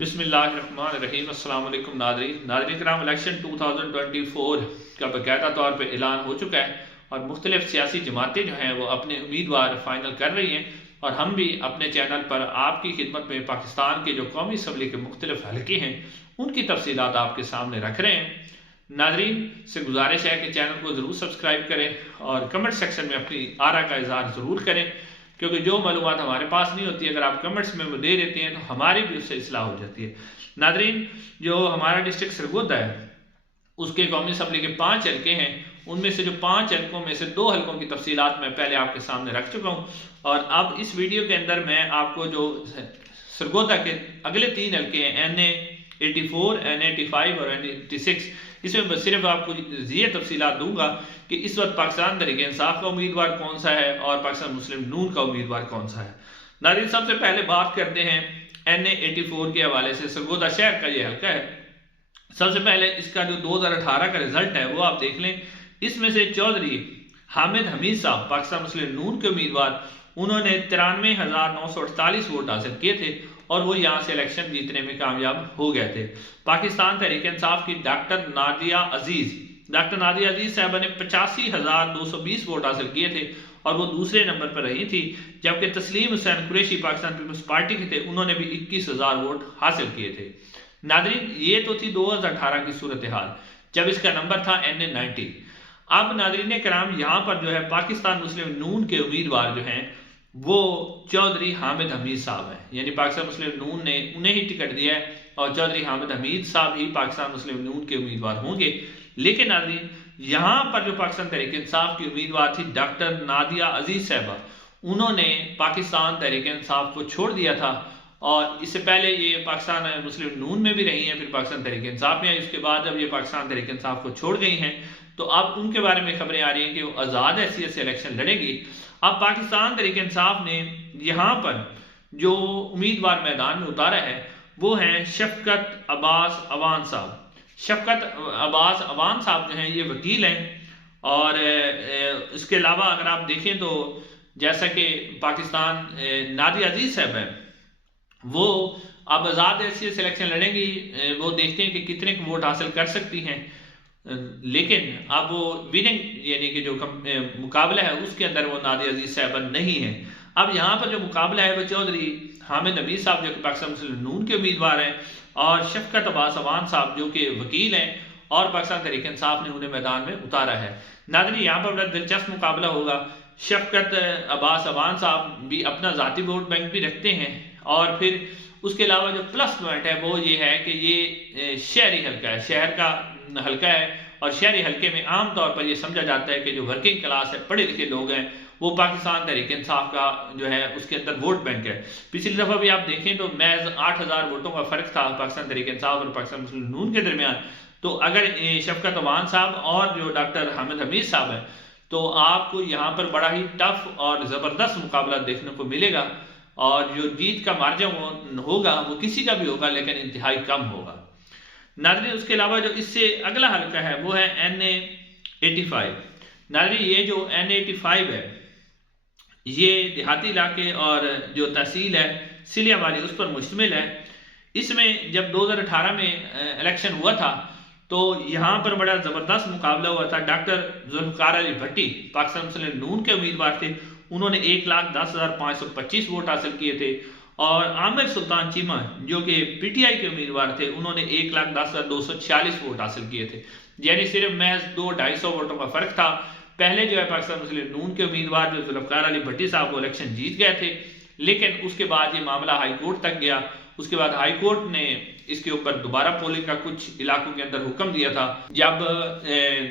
बिस्मिल्लाहिर्रहमानिर्रहीम। अस्सलाम वालेकुम नाज़रीन किराम, इलेक्शन 2024 का बाकायदा तौर पर ऐलान हो चुका है और मुख्तलिफ सियासी जमातें जो हैं वो अपने उम्मीदवार फाइनल कर रही हैं और हम भी अपने चैनल पर आपकी खिदमत में पाकिस्तान के जो कौमी असम्बली के मुख्तलिफ हल्के हैं उनकी तफसीलात आपके सामने रख रहे हैं। नाज़रीन से गुजारिश है कि चैनल को ज़रूर सब्सक्राइब करें और कमेंट सेक्शन में अपनी आरा का इजहार ज़रूर करें, क्योंकि जो मालूमात हमारे पास नहीं होती अगर आप कमेंट्स में वो दे देते हैं तो हमारी भी उससे इस्लाह हो जाती है। नादरीन, जो हमारा डिस्ट्रिक्ट सरगोदा है उसके कौमी असम्बली के 5 हल्के हैं, उनमें से जो 5 हल्कों में से 2 हल्कों की तफसीलात मैं पहले आपके सामने रख चुका हूँ और अब इस वीडियो के अंदर मैं आपको जो सरगोदा के अगले 3 हल्के हैं N84, N85 और N86, इसमें सिर्फ आपको ये तफसीलात दूंगा कि इस वक्त पाकिस्तान तहरीक इंसाफ का उम्मीदवार कौन सा है और पाकिस्तान मुस्लिम नून का उम्मीदवार कौन सा है। नाज़रीन, सबसे पहले बात करते हैं NA84 के हवाले से। सरगोदा शहर का ये हल्का है। सबसे पहले इसका जो 2018 का रिजल्ट है वो आप देख लें। इसमें से चौधरी हामिद हमीद साहब पाकिस्तान मुस्लिम नून के उम्मीदवार, उन्होंने 93,948 वोट हासिल किए थे और वो यहाँ से इलेक्शन जीतने में कामयाब हो गए थे। पाकिस्तान तहरीक इंसाफ की डॉक्टर नादिया अजीज साहबा ने 85,220 वोट हासिल किए थे और वो दूसरे नंबर पर रही थी, जबकि तस्लीम हुसैन कुरैशी पाकिस्तान पीपल्स पार्टी के थे, उन्होंने भी 21,000 वोट हासिल किए थे। नादरीन, ये तो थी 2018 की सूरत हाल जब इसका नंबर था NA90। अब नादरीन कराम, यहाँ पर जो है पाकिस्तान मुस्लिम नून के उम्मीदवार जो हैं वो चौधरी हामिद हमीद साहब हैं, यानी पाकिस्तान मुस्लिम नून ने उन्हें ही टिकट दिया है और चौधरी हामिद हमीद साहब ही पाकिस्तान मुस्लिम नून के उम्मीदवार होंगे। लेकिन नाज़रीन, यहाँ पर जो पाकिस्तान तहरीक इंसाफ की उम्मीदवार थी डॉक्टर नादिया अजीज साहबा, उन्होंने पाकिस्तान तहरीक इंसाफ को छोड़ दिया था और इससे पहले ये पाकिस्तान मुस्लिम नून में भी रही हैं, फिर पाकिस्तान तहरीक इंसाफ में आई। उसके बाद जब ये पाकिस्तान तहरीक इंसाफ को छोड़ गई हैं तो अब उनके बारे में खबरें आ रही हैं कि वो आज़ाद हैसियत से इलेक्शन लड़ेगी। अब पाकिस्तान तहरीक इंसाफ ने यहाँ पर जो उम्मीदवार मैदान में उतारा है वो हैं शफकत अब्बास अवान साहब। शफकत अब्बास अवान साहब जो हैं ये वकील हैं और इसके अलावा अगर आप देखें तो जैसा कि पाकिस्तान नादिया अजीज साहब है वो अब आज़ाद हैसियत से इलेक्शन लड़ेंगी। वो देखते हैं कि कितने वोट हासिल कर सकती हैं, लेकिन अब वो विनिंग यानी कि जो मुकाबला है उसके अंदर वो नादिया अजीज साहबा नहीं है। अब यहाँ पर जो मुकाबला है वो चौधरी हामिद हमीद साहब जो कि पाकिस्तान मुस्लिम नून के उम्मीदवार हैं और शफकत अब्बास अवान साहब जो कि वकील हैं और पाकिस्तान तहरीक इंसाफ ने उन्हें मैदान में उतारा है। नाज़रीन, यहाँ पर बड़ा दिलचस्प मुकाबला होगा। शफकत अब्बास अवान साहब भी अपना ज़ाती वोट बैंक भी रखते हैं और फिर उसके अलावा जो प्लस पॉइंट है वो ये है कि ये शहरी हल्का है, शहर का हल्का है और शहरी हल्के में आम तौर पर ये समझा जाता है कि जो वर्किंग क्लास है, पढ़े लिखे लोग हैं, वो पाकिस्तान तहरीक इंसाफ का जो है उसके अंदर वोट बैंक है। पिछली दफ़ा भी आप देखें तो महज 8,000 वोटों का फ़र्क था पाकिस्तान तहरीक इंसाफ और पाकिस्तान मुस्लिम नून के दरमियान। तो अगर शफकत अवान साहब और जो डॉक्टर हामिद हमीद साहब हैं तो आपको यहाँ पर बड़ा ही टफ और ज़बरदस्त मुकाबला देखने को मिलेगा और जो जीत का मार्जिन होगा वो किसी का भी होगा लेकिन इंतहाई कम होगा। नाज़रीन, उसके अलावा जो इससे अगला हल्का है वो है NA85। नाज़रीन, ये जो NA85 है ये देहाती इलाके और जो तहसील है सिलियावाली उस पर मुश्तमिल है। इसमें जब 2018 में इलेक्शन हुआ था तो यहाँ पर बड़ा ज़बरदस्त मुकाबला हुआ था। डॉक्टर जुल्फ़िकार अली भट्टी पाकिस्तान मुस्लिम नून के उम्मीदवार थे, उन्होंने 1,10,525 वोट हासिल किए थे और आमिर सुल्तान चीमा जो कि PTI के उम्मीदवार थे उन्होंने 1,10,246 वोट हासिल किए थे, यानी सिर्फ महज 200-250 वोटों का फर्क था। पहले जो है पाकिस्तान मुस्लिम नून के उम्मीदवार जो जुल्फ़िकार अली भट्टी साहब वो इलेक्शन जीत गए थे, लेकिन उसके बाद ये मामला हाई कोर्ट तक गया। उसके बाद हाई कोर्ट ने इसके ऊपर दोबारा पोलिंग का कुछ इलाकों के अंदर हुक्म दिया था। जब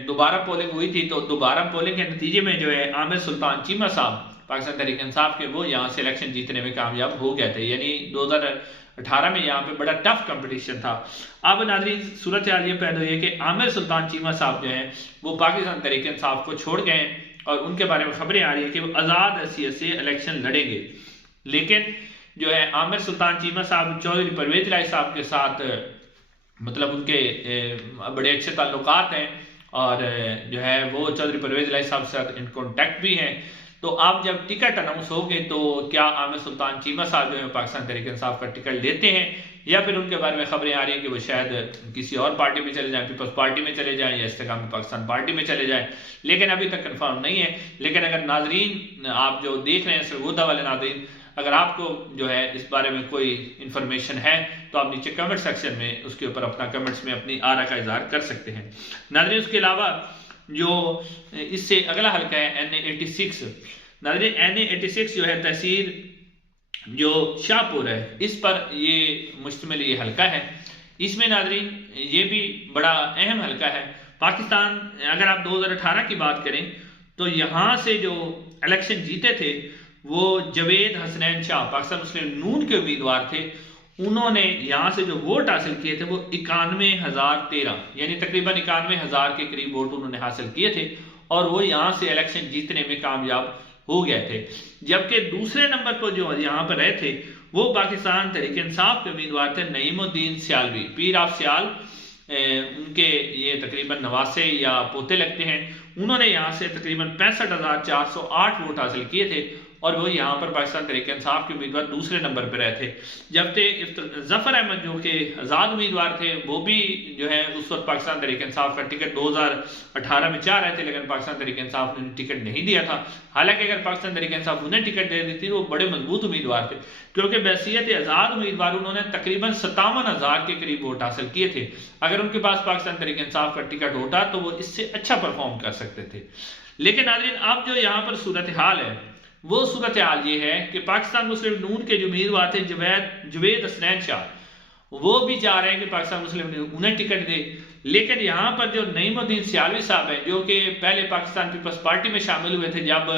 दोबारा पोलिंग हुई थी तो दोबारा पोलिंग के नतीजे में जो है आमिर सुल्तान चीमा साहब पाकिस्तान तहरीक इंसाफ के वो यहाँ से इलेक्शन जीतने में कामयाब हो गए थे, यानी 2018 में यहाँ पे बड़ा टफ कंपटीशन था। अब नाज़रीन, सूरत हाल ये पैदा हुई है कि आमिर सुल्तान चीमा साहब जो हैं वो पाकिस्तान तहरीक इंसाफ को छोड़ गए और उनके बारे में खबरें आ रही है कि वो आज़ाद हैसियत से इलेक्शन लड़ेंगे। लेकिन जो है आमिर सुल्तान चीमा साहब चौधरी परवेज इलाही साहब के साथ मतलब उनके बड़े अच्छे ताल्लुकात हैं और जो है वो चौधरी परवेज इलाही साहब के साथ इन कॉन्टैक्ट भी हैं। तो आप जब टिकट अनाउंस हो गए तो क्या आमिर सुल्तान चीमा साहब जो है पाकिस्तान तहरीक इंसाफ का टिकट लेते हैं या फिर उनके बारे में खबरें आ रही हैं कि वो शायद किसी और पार्टी में चले जाएं, पीपल्स पार्टी में चले जाएं या इस्तेकाम पाकिस्तान पार्टी में चले जाएं, लेकिन अभी तक कंफर्म नहीं है। लेकिन अगर नाजरीन आप जो देख रहे हैं सरगोदा वाले नाजरीन, अगर आपको जो है इस बारे में कोई इंफॉर्मेशन है तो आप नीचे कमेंट सेक्शन में उसके ऊपर अपना कमेंट्स में अपनी आरा का इजहार कर सकते हैं। नाज़रीन उसके अलावा जो इससे अगला हल्का है NA86, नाज़रीन NA86 जो है तहसील जो शाहपुर है इस पर ये मुश्तमिल ये हल्का है। इसमें नाज़रीन ये भी बड़ा अहम हल्का है। पाकिस्तान अगर आप 2018 की बात करें तो यहाँ से जो इलेक्शन जीते थे वो जवेद हसनैन शाह पाकिस्तान मुस्लिम नून के उम्मीदवार थे। उन्होंने यहाँ से जो वोट हासिल किए थे वो 91,013 यानी तकरीबन 91,000 के करीब वोट उन्होंने हासिल किए थे और वो यहाँ से इलेक्शन जीतने में कामयाब हो गए थे। जबकि दूसरे नंबर पर जो यहाँ पर रहे थे वो पाकिस्तान तहरीक इंसाफ के उम्मीदवार थे नईमुद्दीन सियालवी, पीर ऑफ सियाल उनके ये तकरीबन नवासे या पोते लगते हैं। उन्होंने यहाँ से तकरीबन 65,408 वोट हासिल किए थे और वो यहाँ पर पाकिस्तान तहरीक इंसाफ के उम्मीदवार दूसरे नंबर पर रहे थे। जबकि जफर अहमद जो कि आज़ाद उम्मीदवार थे वो भी जो है उस वक्त पाकिस्तान तहरीक इंसाफ का टिकट 2018 में चाह रहे थे, लेकिन पाकिस्तान तहरीक इंसाफ ने टिकट नहीं दिया था। हालांकि अगर पाकिस्तान तहरीक इंसाफ उन्हें टिकट दे दी थी वो बड़े मजबूत उम्मीदवार थे, क्योंकि बहसीयत आज़ाद उम्मीदवार उन्होंने तकरीबन 57,000 के करीब वोट हासिल किए थे। अगर उनके पास पाकिस्तान तहरीक इंसाफ का टिकट होता तो वो इससे अच्छा परफॉर्म कर सकते थे। लेकिन नाज़रीन अब जो यहाँ पर सूरत हाल है वो सूरत हाल ये है कि पाकिस्तान मुस्लिम नून के जो उम्मीदवार थे जवेद हसनैन शाह वो भी चाह रहे हैं कि पाकिस्तान मुस्लिम नून उन्हें टिकट दे। लेकिन यहाँ पर जो नईमुद्दीन सियालवी साहब हैं जो कि पहले पाकिस्तान पीपल्स पार्टी में शामिल हुए थे जब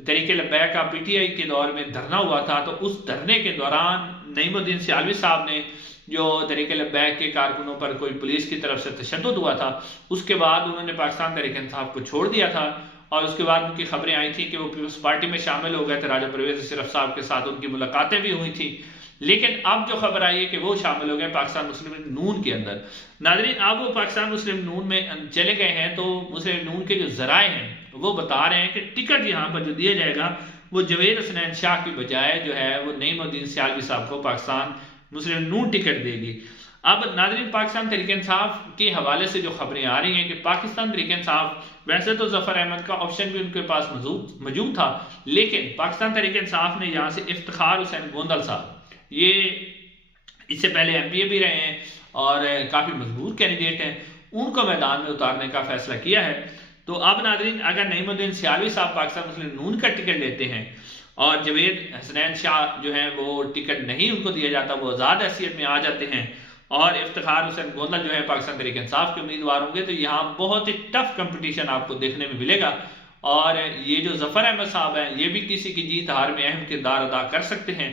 तहरीक लब्बैक का PTI के दौर में धरना हुआ था, तो उस धरने के दौरान नईमुद्दीन सियालवी साहब ने जो तहरीक लब्बैक के कारकुनों पर कोई पुलिस की तरफ से तशद्दुद हुआ था उसके बाद उन्होंने पाकिस्तान तहरीक इंसाफ को छोड़ दिया था और उसके बाद उनकी खबरें आई थी कि वो पीपल्स पार्टी में शामिल हो गए थे। राजा परवेज अशरफ साहब के साथ उनकी मुलाकातें भी हुई थी। लेकिन अब जो खबर आई है कि वो शामिल हो गए पाकिस्तान मुस्लिम नून के अंदर। नाज़रीन अब वो पाकिस्तान मुस्लिम नून में चले गए हैं तो मुस्लिम नून के जो जराए हैं वो बता रहे हैं कि टिकट यहाँ पर जो दिया जाएगा वो जवेद हसनैन शाह की बजाय जो है वो नईमुद्दीन सियालवी साहब को पाकिस्तान मुस्लिम नून टिकट देगी। अब नाज़रीन पाकिस्तान तहरीक इंसाफ के हवाले से जो खबरें आ रही हैं कि पाकिस्तान तहरीक इंसाफ वैसे तो जफर अहमद का ऑप्शन भी उनके पास मौजूद था, लेकिन पाकिस्तान तहरीक इंसाफ ने यहाँ से इफ्तिखार हुसैन गोंदल साहब, ये इससे पहले MPA भी रहे हैं और काफ़ी मजबूत कैंडिडेट हैं, उनको मैदान में उतारने का फैसला किया है। तो अब नाज़रीन अगर नईमुद्दीन सियालवी साहब पाकिस्तान मुस्लिम नून का टिकट लेते हैं और जवेद हसनैन शाह जो है वो टिकट नहीं उनको दिया जाता, वो आज़ाद हैसियत में आ जाते हैं और इफ्तिखार हुसैन गोंदल जो है पाकिस्तान तहरीक इंसाफ के उम्मीदवार होंगे, तो यहाँ बहुत ही टफ कंपटीशन आपको देखने में मिलेगा। और ये जो जफर अहमद साहब हैं ये भी किसी की जीत हार में अहम किरदार अदा कर सकते हैं।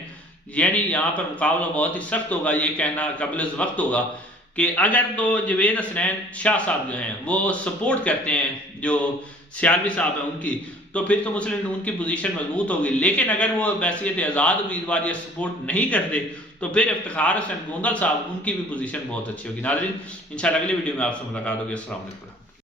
यानी यहाँ पर मुकाबला बहुत ही सख्त होगा, ये कहना काबिल वक्त होगा कि अगर तो जवेद हसनैन शाह साहब जो हैं वो सपोर्ट करते हैं जो सियालवी साहब हैं उनकी, तो फिर तो मुस्लिम नून की पोजीशन मजबूत होगी। लेकिन अगर वो बैसियत आज़ाद उम्मीदवार या सपोर्ट नहीं करते तो फिर इफ्तिखार हुसैन गोंदल साहब उनकी भी पोजीशन बहुत अच्छी होगी। नाज़रीन इंशाल्लाह अगली वीडियो में आपसे मुलाकात होगी। अस्सलाम वालेकुम।